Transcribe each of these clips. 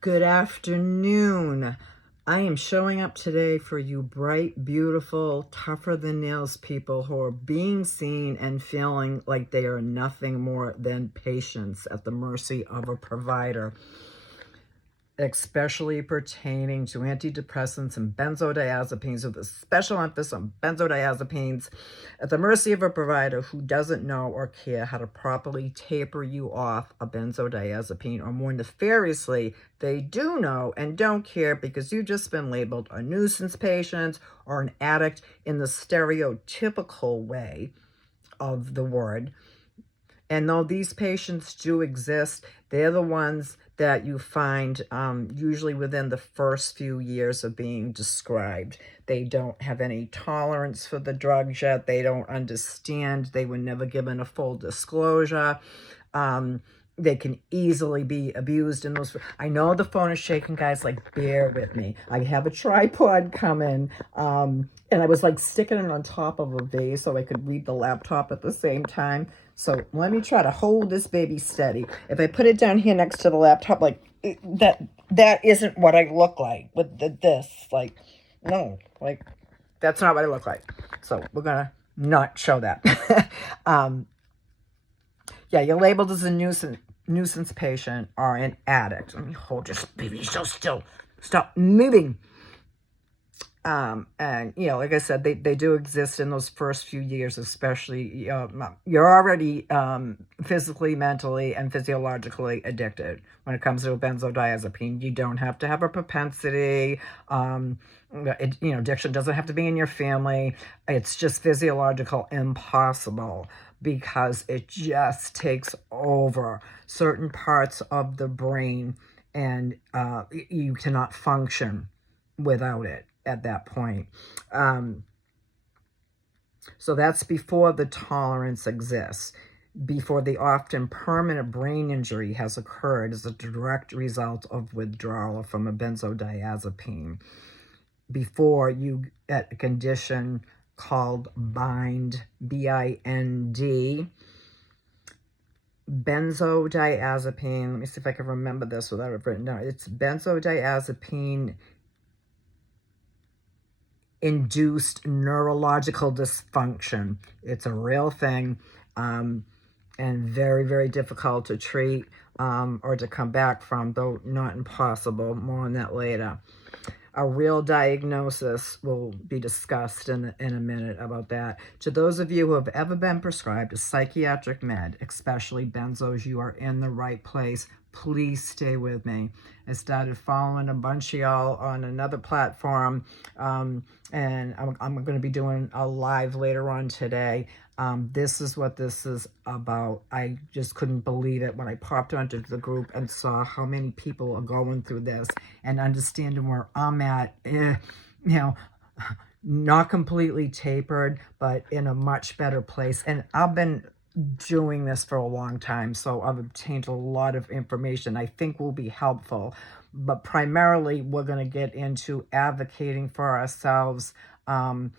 Good afternoon. I am showing up today for you bright, beautiful, tougher than nails people who are being seen and feeling like they are nothing more than patients at the mercy of a provider, especially pertaining to antidepressants and benzodiazepines, with a special emphasis on benzodiazepines, at the mercy of a provider who doesn't know or care how to properly taper you off a benzodiazepine, or more nefariously, they do know and don't care because you've just been labeled a nuisance patient or an addict in the stereotypical way of the word. And though these patients do exist, they're the ones that you find usually within the first few years of being described. They don't have any tolerance for the drugs yet. They don't understand. They were never given a full disclosure. They can easily be abused in those. I know the phone is shaking, guys. Like, bear with me. I have a tripod coming, and I was like sticking it on top of a vase so I could read the laptop at the same time. So let me try to hold this baby steady. If I put it down here next to the laptop, like that isn't what I look like with this. Like, no, like that's not what I look like. So we're gonna not show that. Yeah, you're labeled as a nuisance patient or an addict. Let me hold this baby so still. Stop moving. And, you know, like I said, they do exist in those first few years, especially. You're already physically, mentally, and physiologically addicted when it comes to a benzodiazepine. You don't have to have a propensity. Addiction doesn't have to be in your family. It's just physiological impossible because it just takes over certain parts of the brain, and you cannot function without it at that point. So that's before the tolerance exists, before the often permanent brain injury has occurred as a direct result of withdrawal from a benzodiazepine, before you get a condition called BIND, B-I-N-D. Benzodiazepine, let me see if I can remember this without it written down. It's benzodiazepine induced neurological dysfunction. It's a real thing, and very, very difficult to treat or to come back from, though not impossible. More on that later. A real diagnosis will be discussed in a minute about that. To those of you who have ever been prescribed a psychiatric med, especially benzos, you are in the right place. Please stay with me. I started following a bunch of y'all on another platform, and I'm going to be doing a live later on today. This is what this is about. I just couldn't believe it when I popped onto the group and saw how many people are going through this, and understanding where I'm at, not completely tapered, but in a much better place. And I've been doing this for a long time, so I've obtained a lot of information I think will be helpful. But primarily, we're going to get into advocating for ourselves, and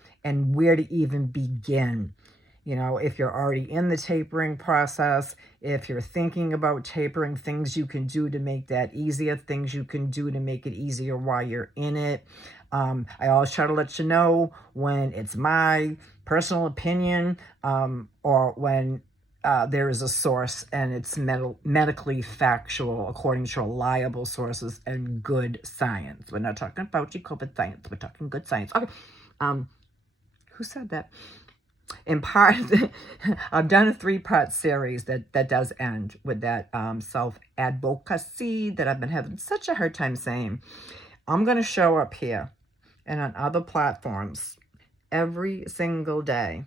where to even begin. You know, if you're already in the tapering process, if you're thinking about tapering, things you can do to make that easier, things you can do to make it easier while you're in it. I always try to let you know when it's my personal opinion, or when there is a source and it's medically factual according to reliable sources and good science. We're not talking about COVID science. We're talking good science. Okay. Who said that? In part, I've done a 3-part series that does end with that self-advocacy that I've been having such a hard time saying. I'm going to show up here and on other platforms every single day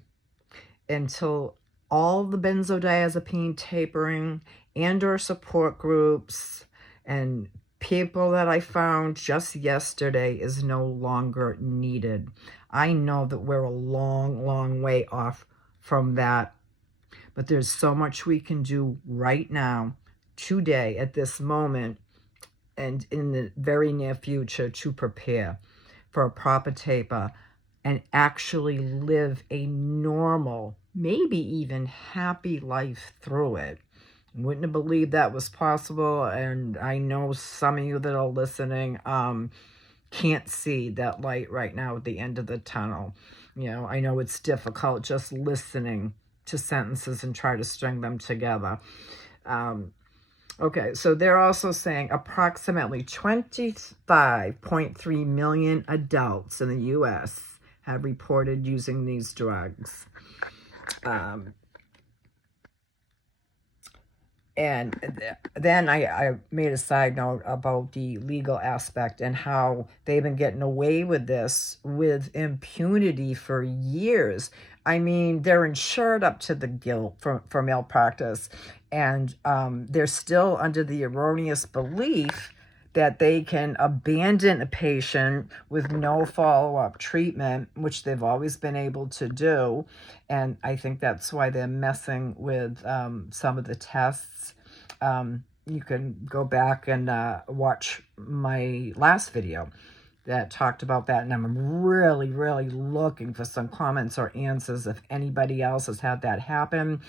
until all the benzodiazepine tapering and or support groups and people that I found just yesterday is no longer needed. I know that we're a long, long way off from that, but there's so much we can do right now, today, at this moment, and in the very near future to prepare for a proper taper and actually live a normal, maybe even happy life through it. Wouldn't have believed that was possible, and I know some of you that are listening can't see that light right now at the end of the tunnel. You know, I know it's difficult just listening to sentences and try to string them together. Okay, so they're also saying approximately 25.3 million adults in the U.S. have reported using these drugs. And then I made a side note about the legal aspect and how they've been getting away with this with impunity for years. I mean, they're insured up to the gilt for malpractice, and they're still under the erroneous belief that they can abandon a patient with no follow-up treatment, which they've always been able to do. And I think that's why they're messing with some of the tests. You can go back and watch my last video that talked about that. And I'm really, really looking for some comments or answers if anybody else has had that happen.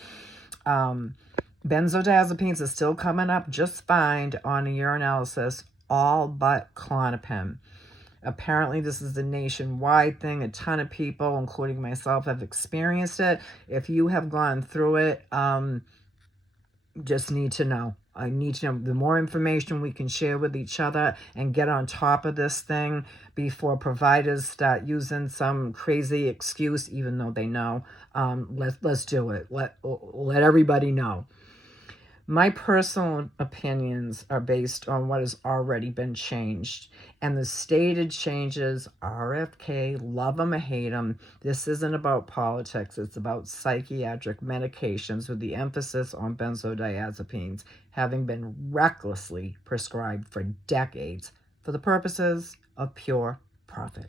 Benzodiazepines is still coming up just fine on a urinalysis, all but Klonopin. Apparently, this is a nationwide thing. A ton of people, including myself, have experienced it. If you have gone through it, just need to know. I need to know. The more information we can share with each other and get on top of this thing before providers start using some crazy excuse, even though they know. Let's do it. Let everybody know. My personal opinions are based on what has already been changed. And the stated changes, RFK, love them or hate them, this isn't about politics. It's about psychiatric medications with the emphasis on benzodiazepines having been recklessly prescribed for decades for the purposes of pure profit.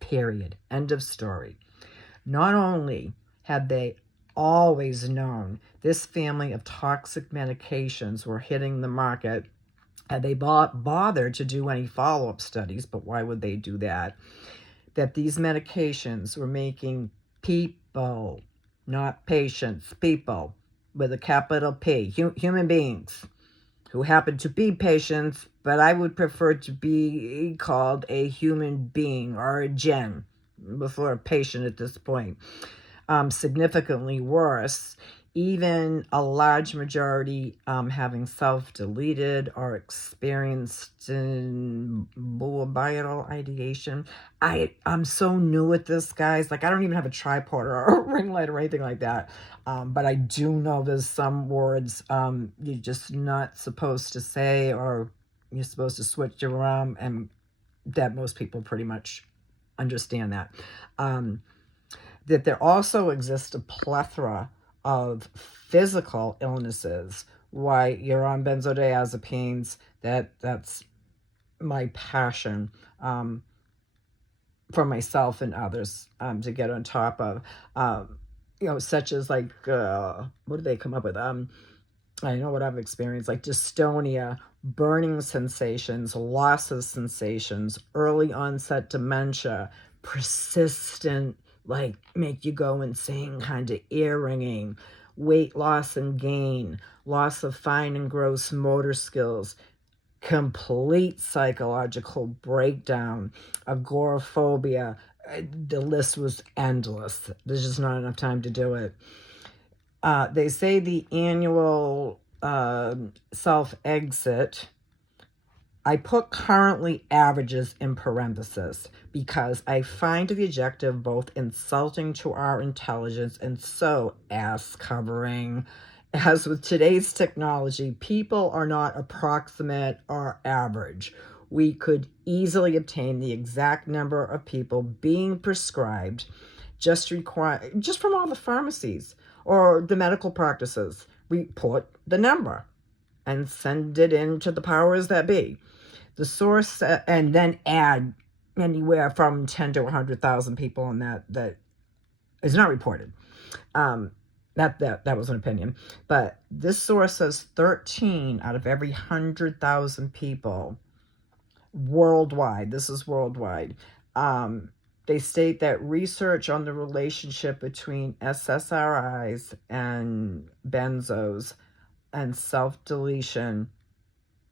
Period. End of story. Not only have they always known this family of toxic medications were hitting the market, had they bothered to do any follow-up studies, but why would they do that? That these medications were making people, not patients, people with a capital P, human beings who happen to be patients, but I would prefer to be called a human being or a gen before a patient at this point. Significantly worse, even a large majority having self-deleted or experienced suicidal ideation. I'm so new at this, guys. Like, I don't even have a tripod or a ring light or anything like that. But I do know there's some words you're just not supposed to say, or you're supposed to switch around, and that most people pretty much understand that. That there also exists a plethora of physical illnesses. Why you're on benzodiazepines, that's my passion for myself and others to get on top of. Such as like, what do they come up with? I know what I've experienced, like dystonia, burning sensations, loss of sensations, early onset dementia, persistent, like make you go insane kind of ear ringing, weight loss and gain, loss of fine and gross motor skills, complete psychological breakdown, agoraphobia. The list was endless. There's just not enough time to do it. They say the annual self-exit, I put currently averages in parentheses because I find the adjective both insulting to our intelligence and so ass-covering. As with today's technology, people are not approximate or average. We could easily obtain the exact number of people being prescribed just from all the pharmacies or the medical practices. Report the number and send it in to the powers that be. The source, and then add anywhere from 10 to 100,000 people on that is not reported. That was an opinion. But this source says 13 out of every 100,000 people worldwide. This is worldwide. They state that research on the relationship between SSRIs and benzos and self-deletion,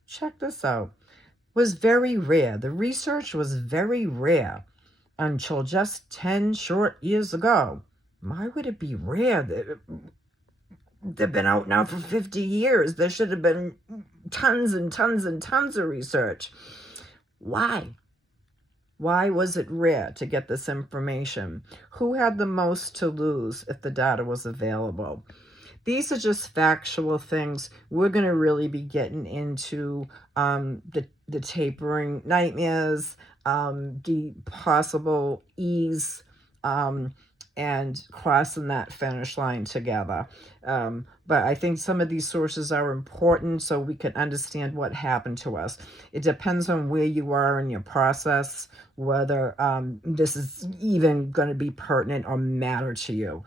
check this out, was very rare. The research was very rare until just 10 short years ago. Why would it be rare? They've been out now for 50 years. There should have been tons and tons and tons of research. Why? Why was it rare to get this information? Who had the most to lose if the data was available? These are just factual things. We're going to really be getting into the tapering nightmares, the possible ease, and crossing that finish line together. But I think some of these sources are important so we can understand what happened to us. It depends on where you are in your process, whether this is even going to be pertinent or matter to you.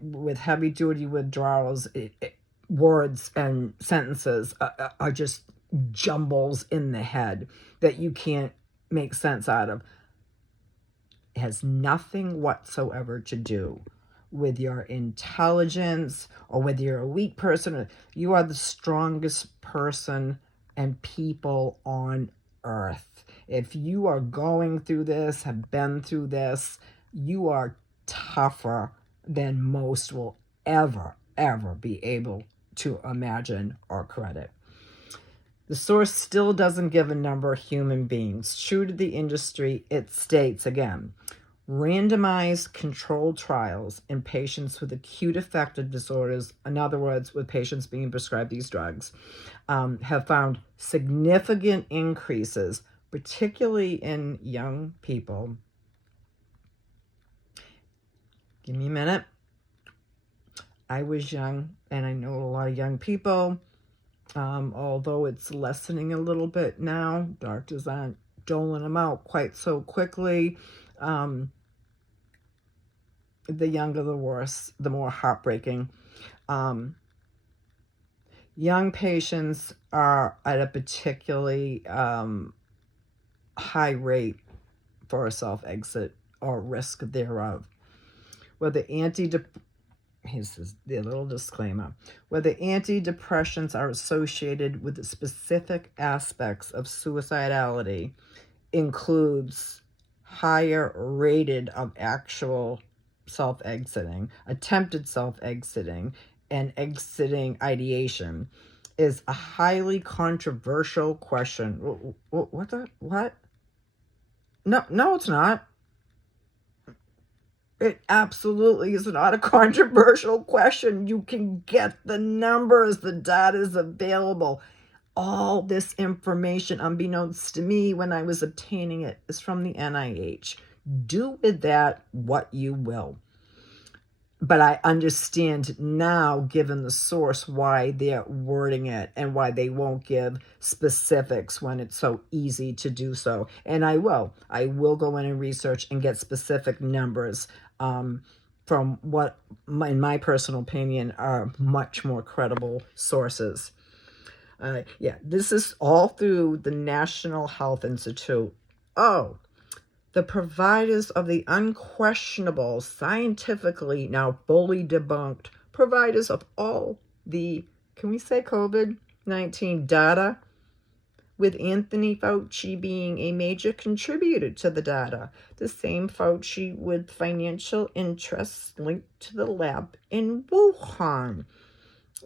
With heavy-duty withdrawals, words and sentences are just jumbles in the head that you can't make sense out of. It has nothing whatsoever to do with your intelligence or whether you're a weak person. You are the strongest person and people on earth. If you are going through this, have been through this, you are tougher than most will ever be able to imagine or credit. The source still doesn't give a number of human beings. True to the industry, it states, again, randomized controlled trials in patients with acute affective disorders, in other words, with patients being prescribed these drugs, have found significant increases, particularly in young people. Give me a minute. I was young, and I know a lot of young people. Although it's lessening a little bit now, doctors aren't doling them out quite so quickly. The younger, the worse, the more heartbreaking. Young patients are at a particularly high rate for a self-exit or risk thereof. Whether here's the little disclaimer, whether antidepressants are associated with the specific aspects of suicidality includes higher rated of actual self-exiting, attempted self-exiting, and exiting ideation is a highly controversial question. What? No, it's not. It absolutely is not a controversial question. You can get the numbers. The data is available. All this information, unbeknownst to me when I was obtaining it, is from the NIH. Do with that what you will. But I understand now, given the source, why they're wording it and why they won't give specifics when it's so easy to do so. And I will go in and research and get specific numbers from what, in my personal opinion, are much more credible sources. This is all through the National Health Institute. Oh, the providers of the unquestionable, scientifically now fully debunked providers of all the, can we say COVID-19 data, with Anthony Fauci being a major contributor to the data. The same Fauci with financial interests linked to the lab in Wuhan.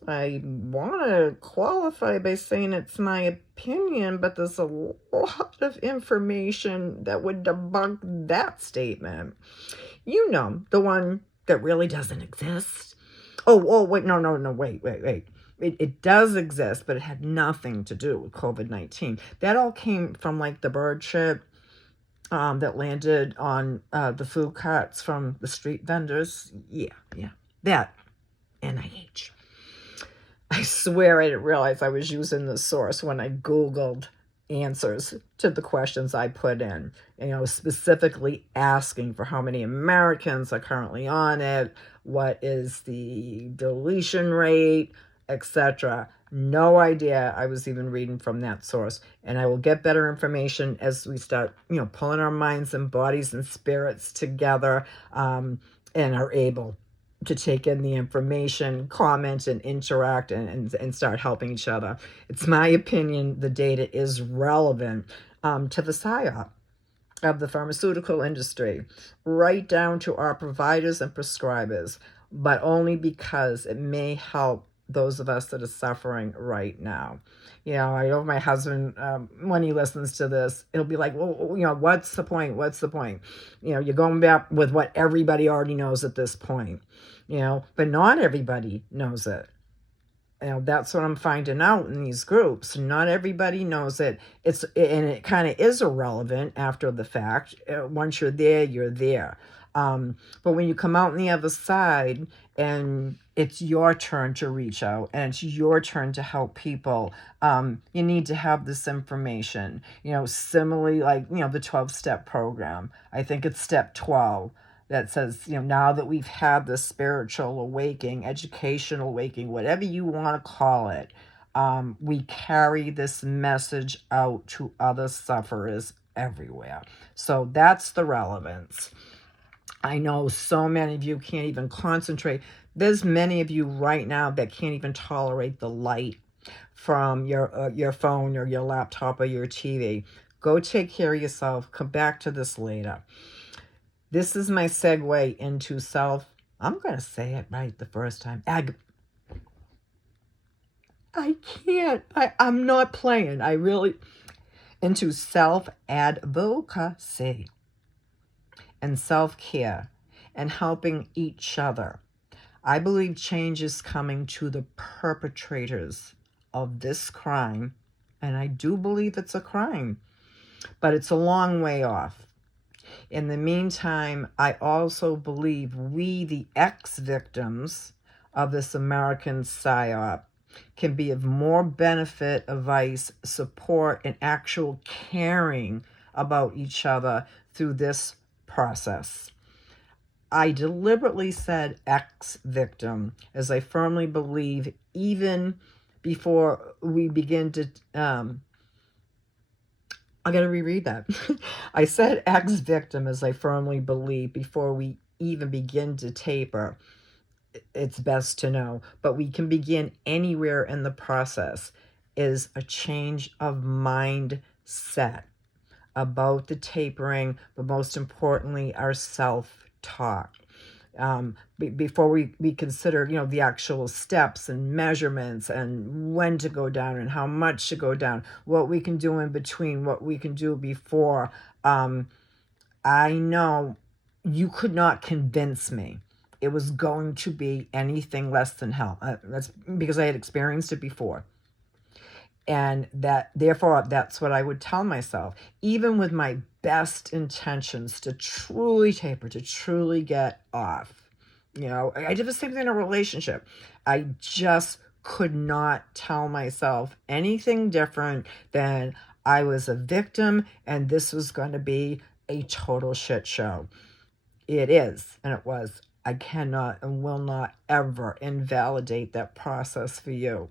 I want to qualify by saying it's my opinion, but there's a lot of information that would debunk that statement. You know, the one that really doesn't exist. Wait, no, wait. It does exist, but it had nothing to do with COVID-19. That all came from like the bird shit that landed on the food carts from the street vendors. Yeah, that NIH. I swear I didn't realize I was using the source when I Googled answers to the questions I put in. And I was specifically asking for how many Americans are currently on it, what is the deletion rate, etc. No idea I was even reading from that source. And I will get better information as we start, pulling our minds and bodies and spirits together and are able to take in the information, comment, and interact, and start helping each other. It's my opinion the data is relevant to the PSYOP of the pharmaceutical industry, right down to our providers and prescribers, but only because it may help those of us that are suffering right now. You know, I know my husband, when he listens to this, he'll be like, well, you know, what's the point? What's the point? You know, you're going back with what everybody already knows at this point, you know, but not everybody knows it. You know, that's what I'm finding out in these groups. Not everybody knows it. And it kind of is irrelevant after the fact. Once you're there, you're there. But when you come out on the other side and it's your turn to reach out and it's your turn to help people, you need to have this information. You know, similarly, like, you know, the 12-step program. I think it's step 12. That says, you know, now that we've had the spiritual awakening, educational awakening, whatever you want to call it, we carry this message out to other sufferers everywhere. So that's the relevance. I know so many of you can't even concentrate. There's many of you right now that can't even tolerate the light from your phone or your laptop or your TV. Go take care of yourself. Come back to this later. This is my segue into I'm going to say it right the first time. I can't. I'm not playing. Into self-advocacy and self-care and helping each other. I believe change is coming to the perpetrators of this crime, and I do believe it's a crime, but it's a long way off. In the meantime, I also believe we, the ex-victims of this American PSYOP, can be of more benefit, advice, support, and actual caring about each other through this process. I deliberately said ex-victim, as I firmly believe even before we begin to I got to reread that. I said ex-victim, as I firmly believe, before we even begin to taper. It's best to know, but we can begin anywhere in the process, is a change of mindset about the tapering, but most importantly, our self-talk. Before we consider, you know, the actual steps and measurements and when to go down and how much to go down, what we can do in between, what we can do before. I know you could not convince me it was going to be anything less than hell. That's because I had experienced it before. And therefore, that's what I would tell myself, even with my best intentions to truly taper, to truly get off. You know, I did the same thing in a relationship. I just could not tell myself anything different than I was a victim and this was going to be a total shit show. It is, and it was. I cannot and will not ever invalidate that process for you.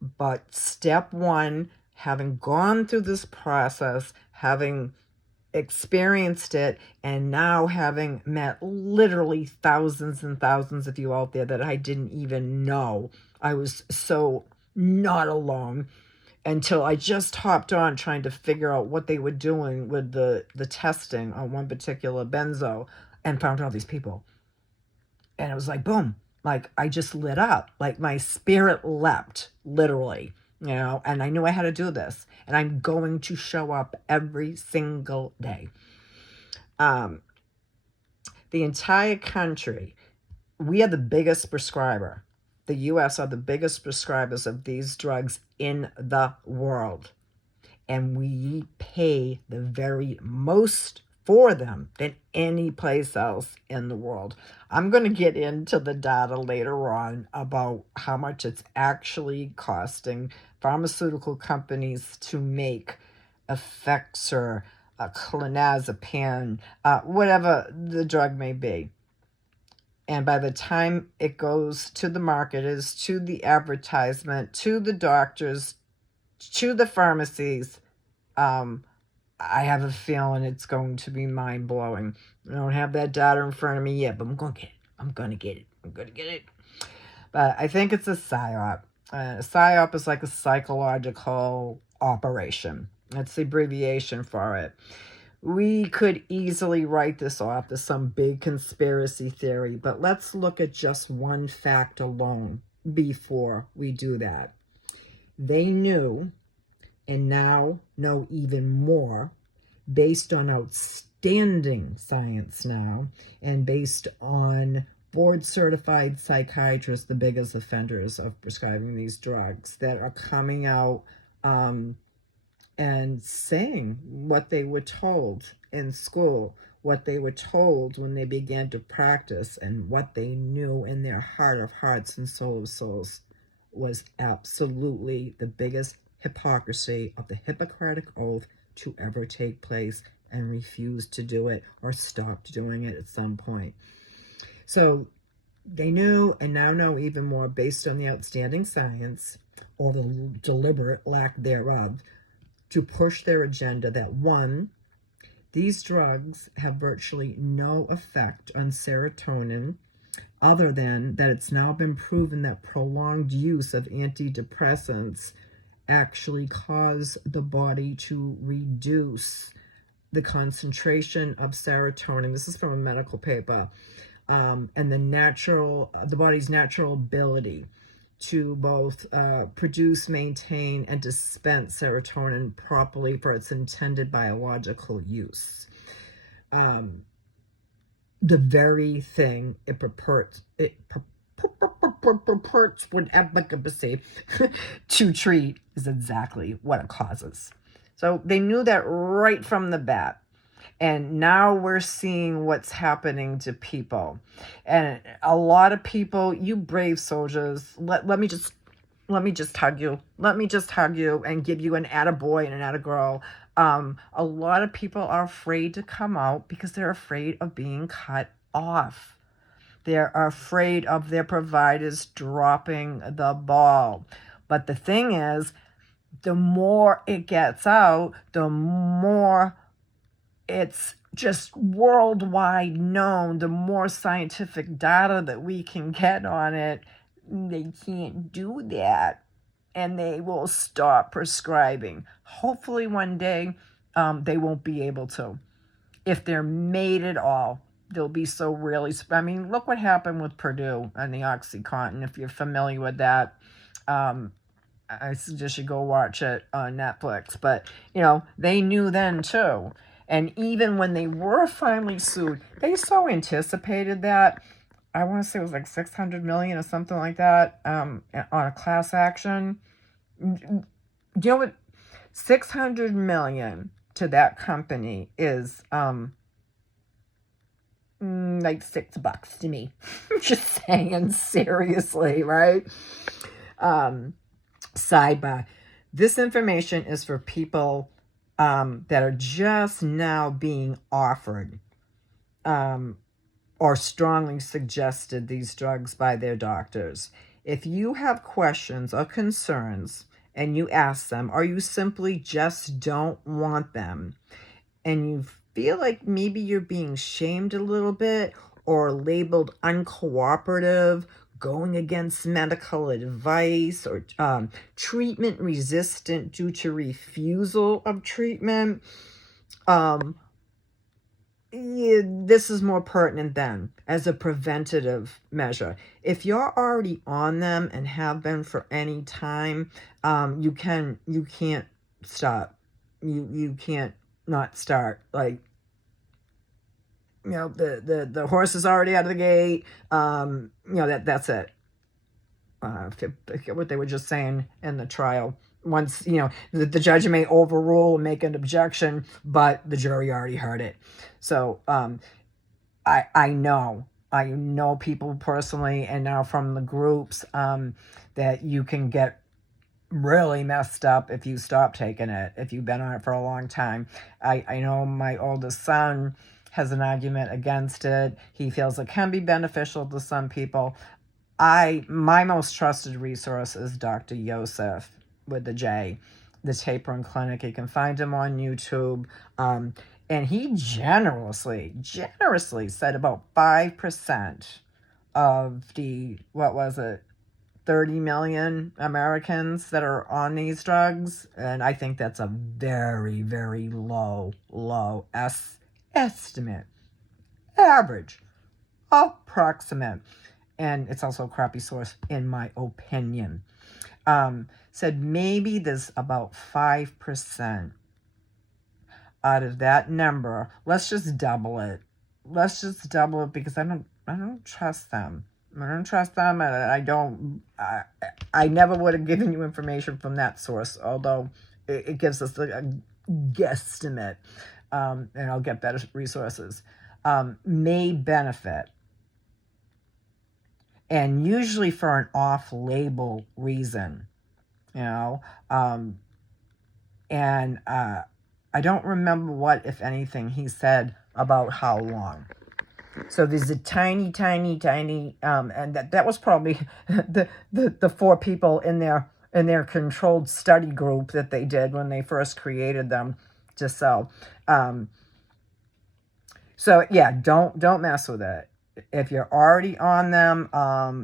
But step one, having gone through this process, having experienced it, and now having met literally thousands and thousands of you out there that I didn't even know. I was so not alone until I just hopped on trying to figure out what they were doing with the testing on one particular benzo and found all these people. And it was like, boom. Like, I just lit up. Like, my spirit leapt, literally, you know, and I knew I had to do this. And I'm going to show up every single day. The entire country, we are the biggest prescriber. The U.S. are the biggest prescribers of these drugs in the world. And we pay the very most for them than any place else in the world. I'm going to get into the data later on about how much it's actually costing pharmaceutical companies to make Effexor, clonazepam, whatever the drug may be. And by the time it goes to the marketers, to the advertisement, to the doctors, to the pharmacies, I have a feeling it's going to be mind-blowing. I don't have that data in front of me yet, but I'm going to get it. I'm going to get it. I'm going to get it. But I think it's a PSYOP. A PSYOP is like a psychological operation. That's the abbreviation for it. We could easily write this off as some big conspiracy theory, but let's look at just one fact alone before we do that. They knew, and now know even more, based on outstanding science now, and based on board-certified psychiatrists, the biggest offenders of prescribing these drugs, that are coming out and saying what they were told in school, what they were told when they began to practice, and what they knew in their heart of hearts and soul of souls was absolutely the biggest hypocrisy of the Hippocratic Oath to ever take place, and refused to do it or stopped doing it at some point. So they knew and now know even more based on the outstanding science, or the deliberate lack thereof, to push their agenda that, one, these drugs have virtually no effect on serotonin, other than that it's now been proven that prolonged use of antidepressants actually cause the body to reduce the concentration of serotonin. This is from a medical paper. And the body's natural ability to both produce, maintain, and dispense serotonin properly for its intended biological use. The very thing it purports with efficacy to treat is exactly what it causes. So they knew that right from the bat. And now we're seeing what's happening to people. And a lot of people, you brave soldiers, let me just hug you. Let me just hug you and give you an attaboy and an attagirl. A lot of people are afraid to come out because they're afraid of being cut off. They're afraid of their providers dropping the ball. But the thing is, the more it gets out, the more it's just worldwide known, the more scientific data that we can get on it. They can't do that, and they will stop prescribing. Hopefully one day they won't be able to. If they're made at all, they'll be so really... I mean, look what happened with Purdue and the OxyContin. If you're familiar with that, I suggest you go watch it on Netflix. But, they knew then too. And even when they were finally sued, they so anticipated that. I want to say it was like $600 million or something like that on a class action. Do you know what? $600 million to that company is like $6 to me. Just saying, seriously, right? Sidebar. This information is for people that are just now being offered or strongly suggested these drugs by their doctors. If you have questions or concerns and you ask them, or you simply just don't want them, and you feel like maybe you're being shamed a little bit or labeled uncooperative, going against medical advice, or treatment resistant due to refusal of treatment, this is more pertinent then as a preventative measure. If you're already on them and have been for any time, you can't stop. You can't not start. Like, the horse is already out of the gate. That's it. I forget what they were just saying in the trial. Once, the judge may overrule and make an objection, but the jury already heard it. So I know people personally, and now from the groups, that you can get really messed up if you stop taking it, if you've been on it for a long time. I know my oldest son has an argument against it. He feels it can be beneficial to some people. My most trusted resource is Dr. Yosef with the J, the Tapering Clinic. You can find him on YouTube. And he generously said about 5% of the, what was it, 30 million Americans that are on these drugs. And I think that's a very, very low estimate. Average. Approximate. And it's also a crappy source, in my opinion. Said maybe there's about 5% out of that number. Let's just double it. Let's just double it, because I don't trust them. I don't trust them, and I never would have given you information from that source, although it gives us a guesstimate, and I'll get better resources, may benefit. And usually for an off-label reason, you know, and I don't remember what, if anything, he said about how long. So there's a tiny, and that was probably the 4 people in their controlled study group that they did when they first created them to sell. So yeah, don't mess with it. If you're already on them,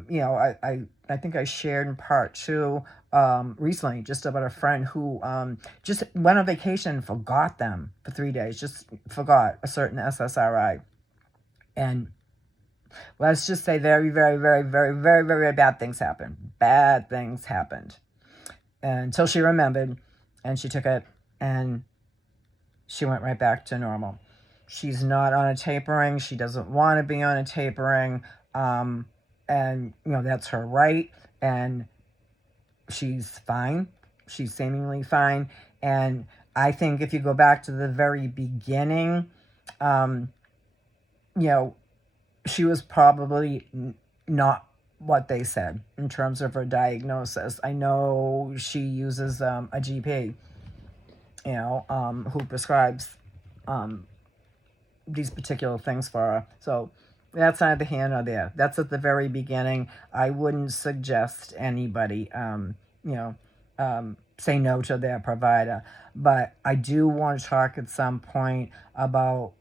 you know, I think I shared in part 2 recently just about a friend who just went on vacation and forgot them for 3 days, just forgot a certain SSRI. And let's just say very, very, very, very, very, very bad things happened. Bad things happened. Until she remembered, and she took it, and she went right back to normal. She's not on a tapering. She doesn't want to be on a tapering. And, you know, that's her right. And she's fine. She's seemingly fine. And I think if you go back to the very beginning, you know, she was probably not what they said in terms of her diagnosis. I know she uses a GP, you know, who prescribes these particular things for her. So that's neither here nor there. That's at the very beginning. I wouldn't suggest anybody, you know, say no to their provider. But I do want to talk at some point about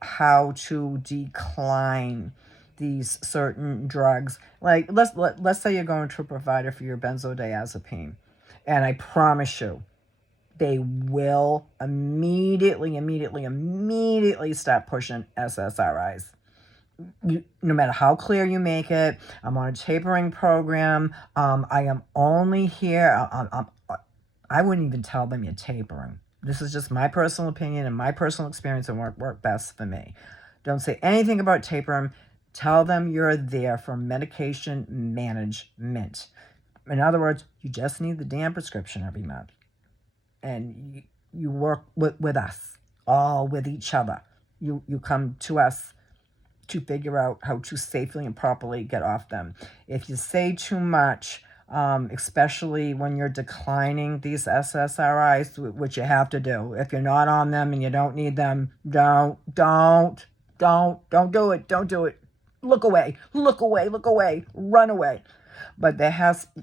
how to decline these certain drugs. Like, let's say you're going to a provider for your benzodiazepine, and I promise you, they will immediately stop pushing SSRIs. No matter how clear you make it, I'm on a tapering program. I am only here. I wouldn't even tell them you're tapering. This is just my personal opinion and my personal experience, and work best for me. Don't say anything about tapering. Tell them you're there for medication management. In other words, you just need the damn prescription every month. And you work with us, all with each other. You come to us to figure out how to safely and properly get off them. If you say too much, especially when you're declining these SSRIs, which you have to do. If you're not on them and you don't need them, don't do it. Don't do it. Look away, run away. But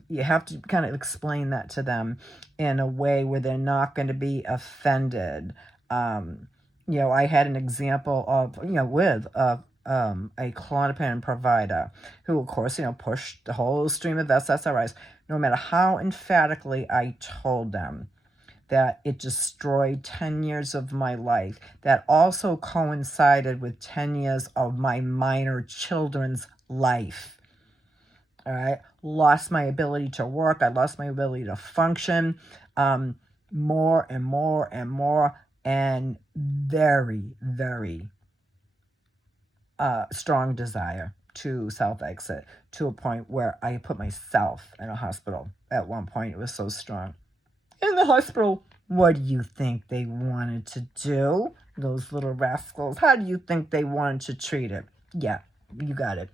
you have to kind of explain that to them in a way where they're not going to be offended. You know, I had an example of, you know, with a Klonopin provider who, of course, you know, pushed the whole stream of SSRIs, no matter how emphatically I told them that it destroyed 10 years of my life. That also coincided with 10 years of my minor children's life. All right? Lost my ability to work. I lost my ability to function. More and more, and very, very strong desire to self-exit, to a point where I put myself in a hospital at one point. It was so strong. In the hospital, what do you think they wanted to do? Those little rascals. How do you think they wanted to treat it? Yeah, you got it.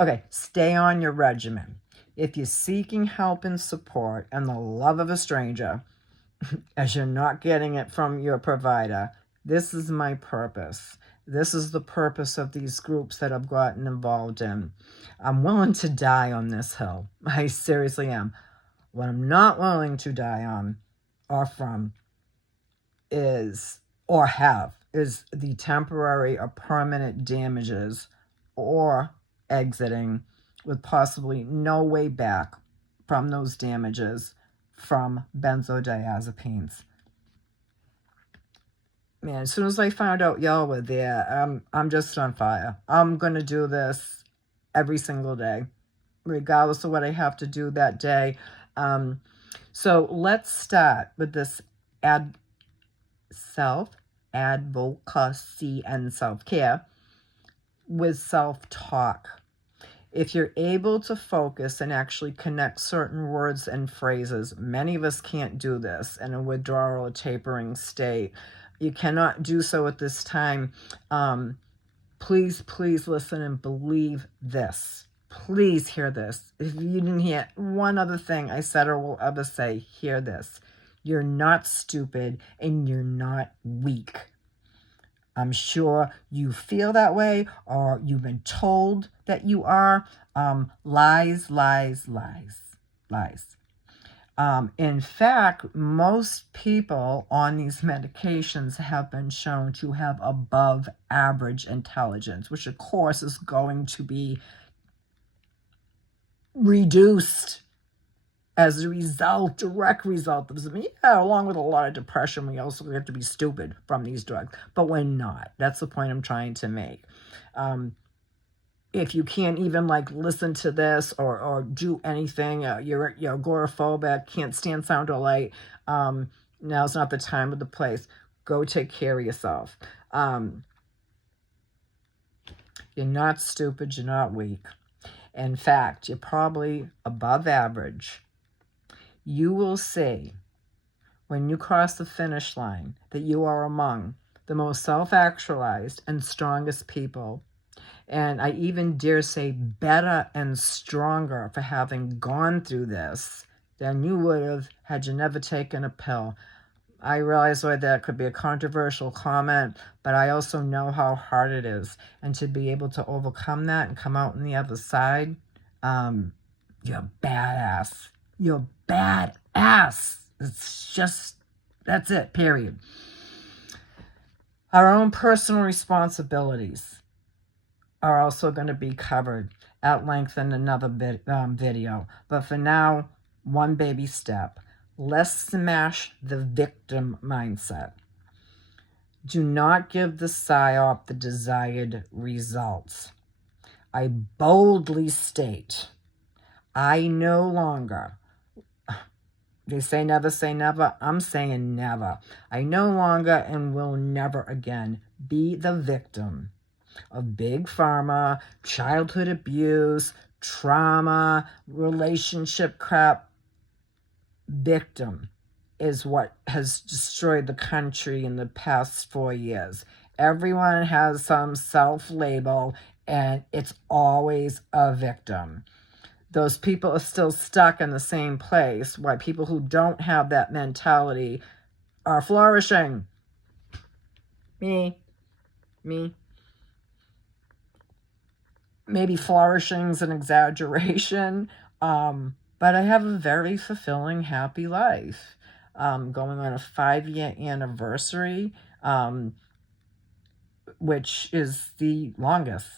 Okay, stay on your regimen. If you're seeking help and support and the love of a stranger, as you're not getting it from your provider, this is my purpose. This is the purpose of these groups that I've gotten involved in. I'm willing to die on this hill. I seriously am. What I'm not willing to die on or from is the temporary or permanent damages or exiting with possibly no way back from those damages from benzodiazepines. Man, as soon as I found out y'all were there, I'm just on fire. I'm going to do this every single day, regardless of what I have to do that day. So let's start with this self-advocacy and self-care with self-talk. If you're able to focus and actually connect certain words and phrases, many of us can't do this in a withdrawal or tapering state. You cannot do so at this time. Please listen and believe this. Please hear this. If you didn't hear one other thing I said or will ever say, hear this. You're not stupid and you're not weak. I'm sure you feel that way, or you've been told that you are. Lies. In fact, most people on these medications have been shown to have above average intelligence, which of course is going to be reduced as a result, direct result of this. Yeah, along with a lot of depression, we also have to be stupid from these drugs, but we're not. That's the point I'm trying to make. If you can't even listen to this or do anything, you're agoraphobic, can't stand sound or light, now's not the time or the place. Go take care of yourself. You're not stupid, you're not weak. In fact, you're probably above average. You will see when you cross the finish line that you are among the most self-actualized and strongest people. And I even dare say better and stronger for having gone through this than you would have had you never taken a pill. I realize why that could be a controversial comment, but I also know how hard it is. And to be able to overcome that and come out on the other side, you're badass. You're badass. It's just, that's it, period. Our own personal responsibilities are also going to be covered at length in another video. But for now, one baby step. Let's smash the victim mindset. Do not give the PSYOP the desired results. I boldly state, I no longer, they say never, I'm saying never. I no longer and will never again be the victim of big pharma, childhood abuse, trauma, relationship crap. Victim is what has destroyed the country in the past 4 years. Everyone has some self-label, and it's always a victim. Those people are still stuck in the same place, while people who don't have that mentality are flourishing. Me. Maybe flourishing is an exaggeration, but I have a very fulfilling, happy life. Going on a 5-year anniversary, which is the longest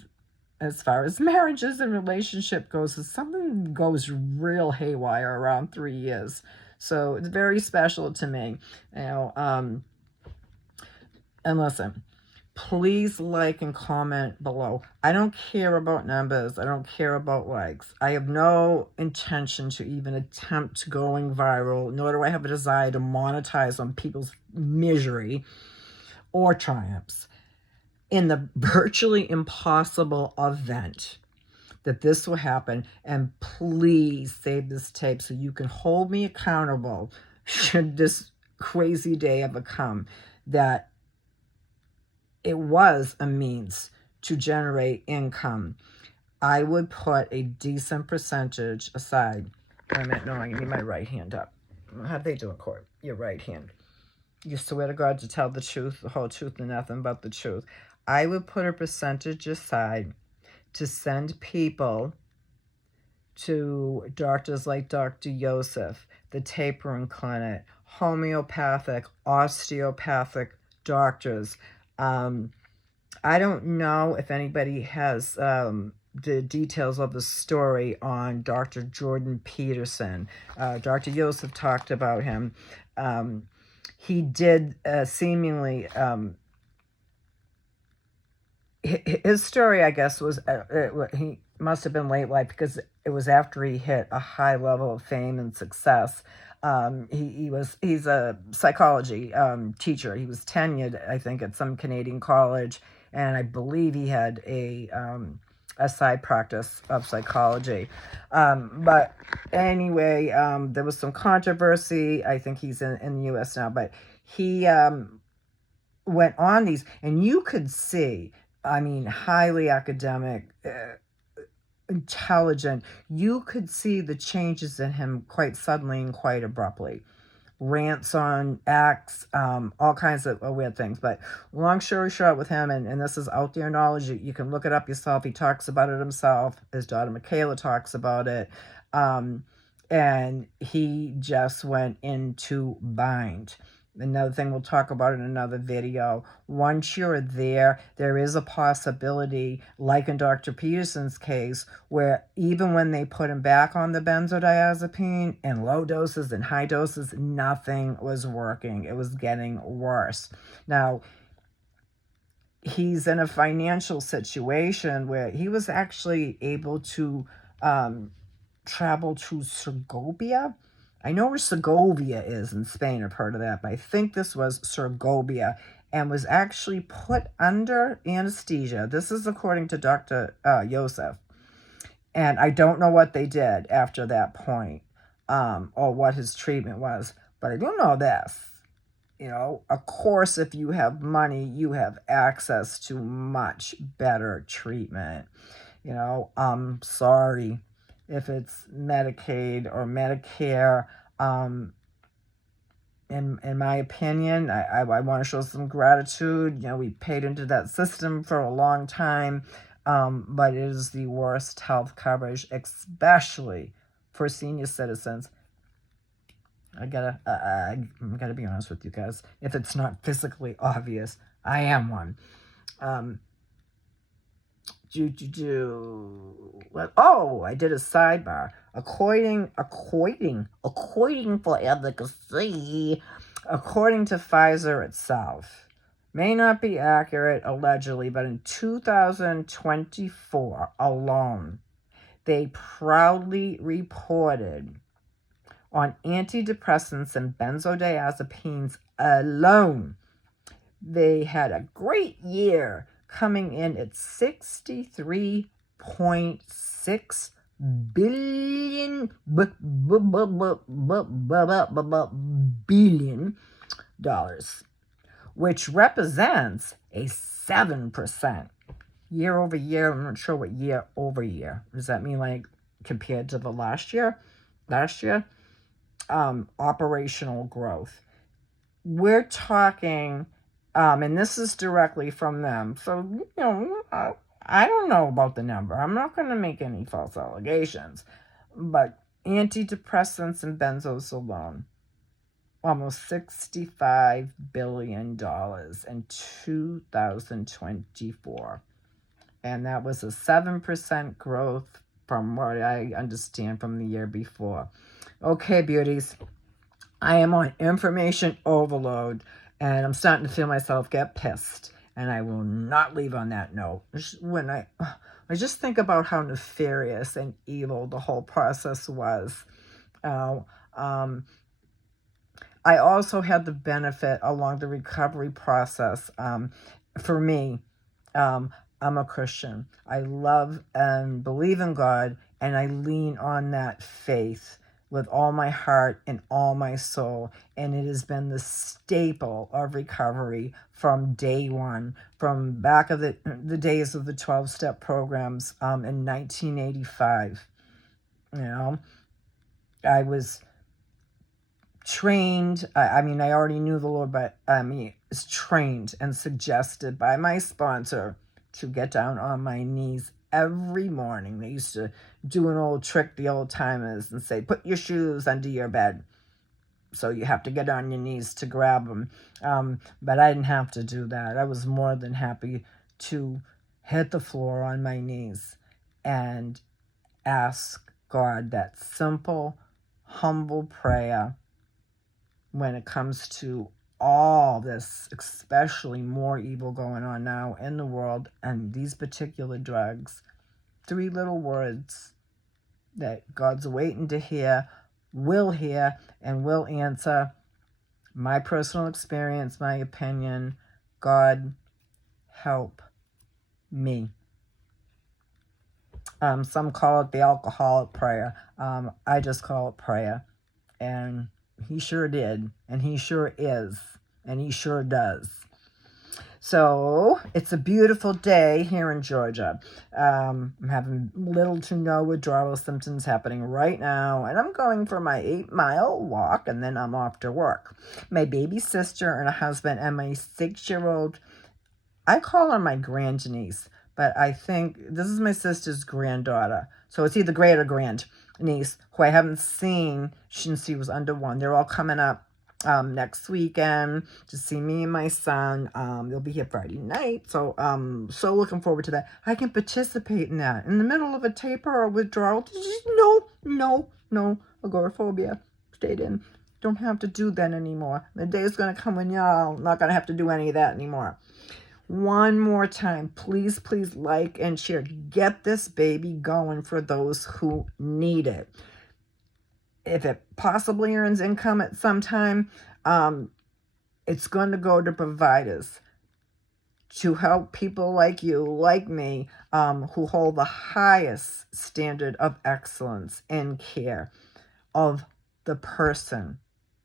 as far as marriages and relationship goes. If something goes real haywire around 3 years. So it's very special to me. And listen, please like and comment below. I don't care about numbers. I don't care about likes. I have no intention to even attempt going viral, nor do I have a desire to monetize on people's misery or triumphs. In the virtually impossible event that this will happen, and please save this tape so you can hold me accountable should this crazy day ever come, that it was a means to generate income. I would put a decent percentage aside. Wait a minute, no, I need my right hand up. How'd they do in court? Your right hand. You swear to God to tell the truth, the whole truth, and nothing but the truth. I would put a percentage aside to send people to doctors like Dr. Yosef, the Tapering Clinic, homeopathic, osteopathic doctors, I don't know if anybody has the details of the story on Dr. Jordan Peterson. Dr. Yosef talked about him. He did seemingly, his story, I guess, was he must have been late life because it was after he hit a high level of fame and success. He's a psychology teacher. He was tenured, I think, at some Canadian college, and I believe he had a side practice of psychology. But anyway, there was some controversy. I think he's in the U.S. now, but he went on these, and you could see, I mean, highly academic, intelligent. You could see the changes in him quite suddenly and quite abruptly. Rants on X, all kinds of weird things. But long story short with him, and this is out there knowledge, you can look it up yourself. He talks about it himself. His daughter Michaela talks about it. And he just went into bind. Another thing we'll talk about in another video. Once you're there is a possibility, like in Dr. Peterson's case, where even when they put him back on the benzodiazepine in low doses and high doses, nothing was working. It was getting worse. Now, he's in a financial situation where he was actually able to travel to Segovia. I know where Segovia is in Spain. I've heard of that, but I think this was Segovia, and was actually put under anesthesia. This is according to Dr. Yosef. And I don't know what they did after that point, or what his treatment was. But I do know this. You know, of course, if you have money, you have access to much better treatment. You know, sorry if it's Medicaid or Medicare. In my opinion, I want to show some gratitude. You know, we paid into that system for a long time, but it is the worst health coverage, especially for senior citizens. I gotta be honest with you guys. If it's not physically obvious, I am one. Oh, I did a sidebar. According for advocacy, according to Pfizer itself, may not be accurate allegedly, but in 2024 alone, they proudly reported on antidepressants and benzodiazepines alone, they had a great year, coming in at $63.6 billion, which represents a 7% year over year. I'm not sure what year over year. Does that mean like compared to the last year? Operational growth. We're talking, and this is directly from them. So, you know, I don't know about the number. I'm not going to make any false allegations. But antidepressants and benzos alone, almost $65 billion in 2024. And that was a 7% growth from what I understand from the year before. Okay, beauties. I am on information overload, and I'm starting to feel myself get pissed. And I will not leave on that note. When I just think about how nefarious and evil the whole process was. I also had the benefit along the recovery process. For me, I'm a Christian. I love and believe in God, and I lean on that faith with all my heart and all my soul. And it has been the staple of recovery from day one, from back of the days of the 12-step programs in 1985. You know, I was trained. I mean, I already knew the Lord, but I was trained and suggested by my sponsor to get down on my knees every morning. They used to do an old trick, the old timers, and say, put your shoes under your bed. So you have to get on your knees to grab them. But I didn't have to do that. I was more than happy to hit the floor on my knees and ask God that simple, humble prayer when it comes to all this, especially more evil going on now in the world and these particular drugs. 3 little words that God's waiting to hear, will hear, and will answer. My personal experience, my opinion, God help me. Some call it the alcoholic prayer. I just call it prayer. And he sure did. And he sure is. And he sure does. So, it's a beautiful day here in Georgia. I'm having little to no withdrawal symptoms happening right now. And I'm going for my 8-mile walk. And then I'm off to work. My baby sister and a husband and my 6-year-old, I call her my grandniece. But I think this is my sister's granddaughter. So it's either great or grand niece, who I haven't seen since she was under 1. They're all coming up next weekend to see me and my son. They'll be here Friday night. So so looking forward to that. I can participate in that. In the middle of a taper or withdrawal. No. Agoraphobia. Stayed in. Don't have to do that anymore. The day is going to come when y'all not going to have to do any of that anymore. One more time, please like and share. Get this baby going for those who need it. If it possibly earns income at some time, it's going to go to providers to help people like you, like me, who hold the highest standard of excellence in care of the person,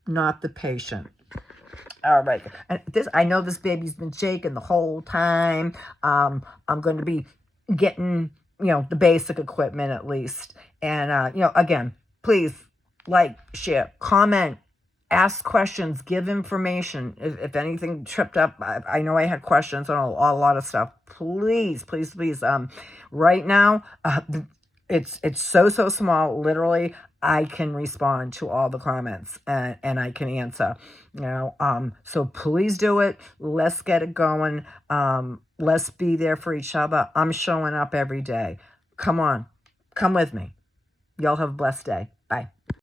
not the patient. All right. And I know this baby's been shaking the whole time. I'm going to be getting, the basic equipment at least. And, again, please like, share, comment, ask questions, give information. If anything tripped up, I know I had questions on a lot of stuff. Please. Right now, it's so small. Literally, I can respond to all the comments and I can answer. So please do it. Let's get it going. Let's be there for each other. I'm showing up every day. Come on, come with me. Y'all have a blessed day.